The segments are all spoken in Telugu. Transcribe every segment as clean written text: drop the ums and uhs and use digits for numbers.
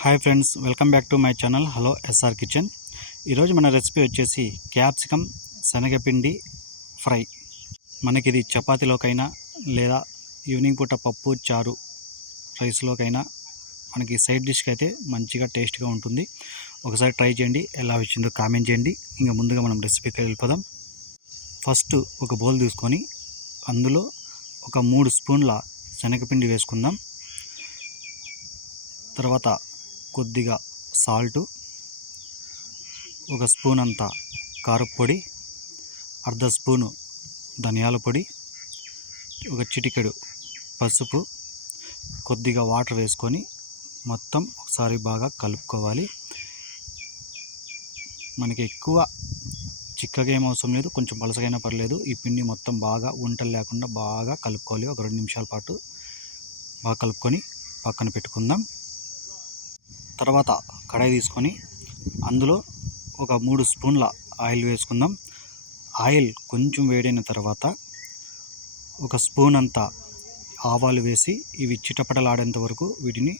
Hi friends, welcome back to my channel hello SR Kitchen. ఈరోజు మన రెసిపీ వచ్చేసి క్యాప్సికమ్ శనగపిండి ఫ్రై. మనకి ఇది చపాతీలోకైనా లేదా ఈవినింగ్ పూట పప్పు చారు రైస్లోకైనా మనకి సైడ్ డిష్కి అయితే మంచిగా టేస్ట్గా ఉంటుంది. ఒకసారి ట్రై చేయండి, ఎలా వచ్చిందో కామెంట్ చేయండి. ఇంకా ముందుగా మనం రెసిపీకి వెళ్ళిపోదాం. ఫస్ట్ ఒక బౌల్ తీసుకొని అందులో ఒక 3 స్పూన్ల శనగపిండి వేసుకుందాం. తర్వాత కొద్దిగా సాల్టు, ఒక స్పూన్ అంత కారపొడి, అర్ధ స్పూను ధనియాల పొడి, ఒక చిటికెడు పసుపు, కొద్దిగా వాటర్ వేసుకొని మొత్తం ఒకసారి బాగా కలుపుకోవాలి. మనకి ఎక్కువ చిక్కగా ఏం అవసరం లేదు, కొంచెం పలసగైనా పర్లేదు. ఈ పిండి మొత్తం బాగా ఉంటలు లేకుండా బాగా కలుపుకోవాలి. ఒక 2 నిమిషాల పాటు బాగా కలుపుకొని పక్కన పెట్టుకుందాం. తర్వాత కడాయి తీసుకొని అందులో ఒక 3 స్పూన్ల ఆయిల్ వేసుకుందాం. ఆయిల్ కొంచెం వేడైన తర్వాత ఒక స్పూన్ అంతా ఆవాలు వేసి ఇవి చిటపటలాడేంత వరకు వీటిని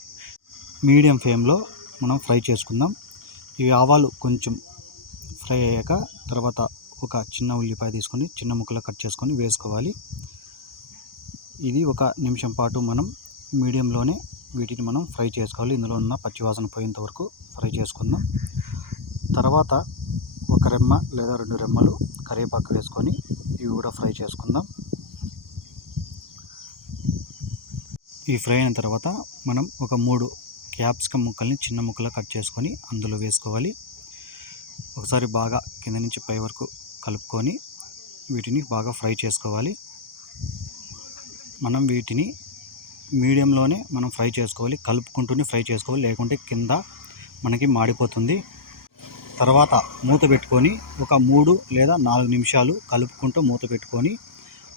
మీడియం ఫ్లేమ్లో మనం ఫ్రై చేసుకుందాం. ఇవి ఆవాలు కొంచెం ఫ్రై అయ్యాక తర్వాత ఒక చిన్న ఉల్లిపాయ తీసుకొని చిన్న ముక్కలు కట్ చేసుకొని వేసుకోవాలి. ఇది 1 నిమిషం పాటు మనం మీడియంలోనే వీటిని మనం ఫ్రై చేసుకోవాలి. ఇందులో ఉన్న పచ్చివాసన పోయేంత వరకు ఫ్రై చేసుకుందాం. తర్వాత ఒక రెమ్మ లేదా 2 రెమ్మలు కరివేపాకు వేసుకొని ఇవి కూడా ఫ్రై చేసుకుందాం. ఈ ఫ్రై అయిన తర్వాత మనం ఒక 3 క్యాప్సికమ్ ముక్కల్ని చిన్న ముక్కలు కట్ చేసుకొని అందులో వేసుకోవాలి. ఒకసారి బాగా కింద నుంచి పై వరకు కలుపుకొని వీటిని బాగా ఫ్రై చేసుకోవాలి. మనం వీటిని మీడియంలోనే మనం ఫ్రై చేసుకోవాలి, కలుపుకుంటూనే ఫ్రై చేసుకోవాలి, లేకుంటే కింద మనకి మాడిపోతుంది. తర్వాత మూత పెట్టుకొని ఒక 3 లేదా 4 నిమిషాలు కలుపుకుంటూ మూత పెట్టుకొని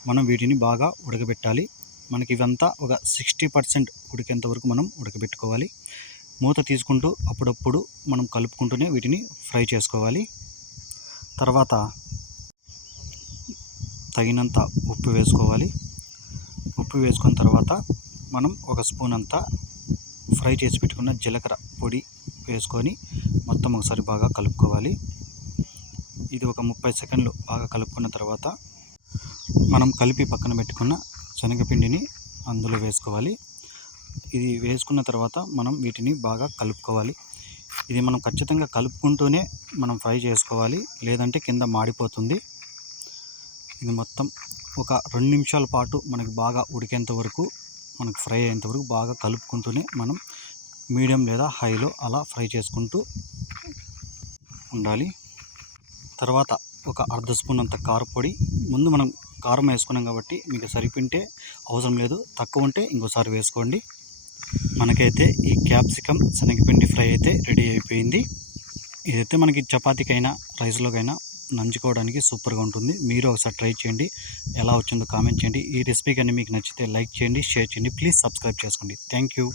మనం వీటిని బాగా ఉడకబెట్టాలి. మనకి ఇవంతా ఒక 60% ఉడికేంత వరకు మనం ఉడకబెట్టుకోవాలి. మూత తీసుకుంటూ అప్పుడప్పుడు మనం కలుపుకుంటూనే వీటిని ఫ్రై చేసుకోవాలి. తర్వాత తగినంత ఉప్పు వేసుకోవాలి. ఉప్పు వేసుకున్న తర్వాత మనం ఒక స్పూన్ అంతా ఫ్రై చేసి పెట్టుకున్న జీలకర్ర పొడి వేసుకొని మొత్తం ఒకసారి బాగా కలుపుకోవాలి. ఇది ఒక 30 సెకండ్లు బాగా కలుపుకున్న తర్వాత మనం కలిపి పక్కన పెట్టుకున్న శనగపిండిని అందులో వేసుకోవాలి. ఇది వేసుకున్న తర్వాత మనం వీటిని బాగా కలుపుకోవాలి. ఇది మనం ఖచ్చితంగా కలుపుకుంటూనే మనం ఫ్రై చేసుకోవాలి, లేదంటే కింద మాడిపోతుంది. ఇది మొత్తం ఒక 2 నిమిషాల పాటు మనకు బాగా ఉడికేంత వరకు, మనకు ఫ్రై అయ్యేంత వరకు బాగా కలుపుకుంటూనే మనం మీడియం లేదా హైలో అలా ఫ్రై చేసుకుంటూ ఉండాలి. తర్వాత ఒక అర్ధ స్పూన్ అంత కారపొడి, ముందు మనం కారం వేసుకున్నాం కాబట్టి మీకు సరిపోతే అవసరం లేదు, తక్కువ ఉంటే ఇంకోసారి వేసుకోండి. మనకైతే ఈ క్యాప్సికమ్ శనగపిండి ఫ్రై అయితే రెడీ అయిపోయింది. ఇదైతే మనకి చపాతీకైనా రైస్లోకైనా నంచుకోవడానికి సూపర్గా ఉంటుంది. మీరు ఒకసారి ట్రై చేయండి, ఎలా వచ్చిందో కామెంట్ చేయండి. ఈ రెసిపీ కానీ మీకు నచ్చితే లైక్ చేయండి, షేర్ చేయండి, ప్లీజ్ సబ్స్క్రైబ్ చేసుకోండి. Thank you.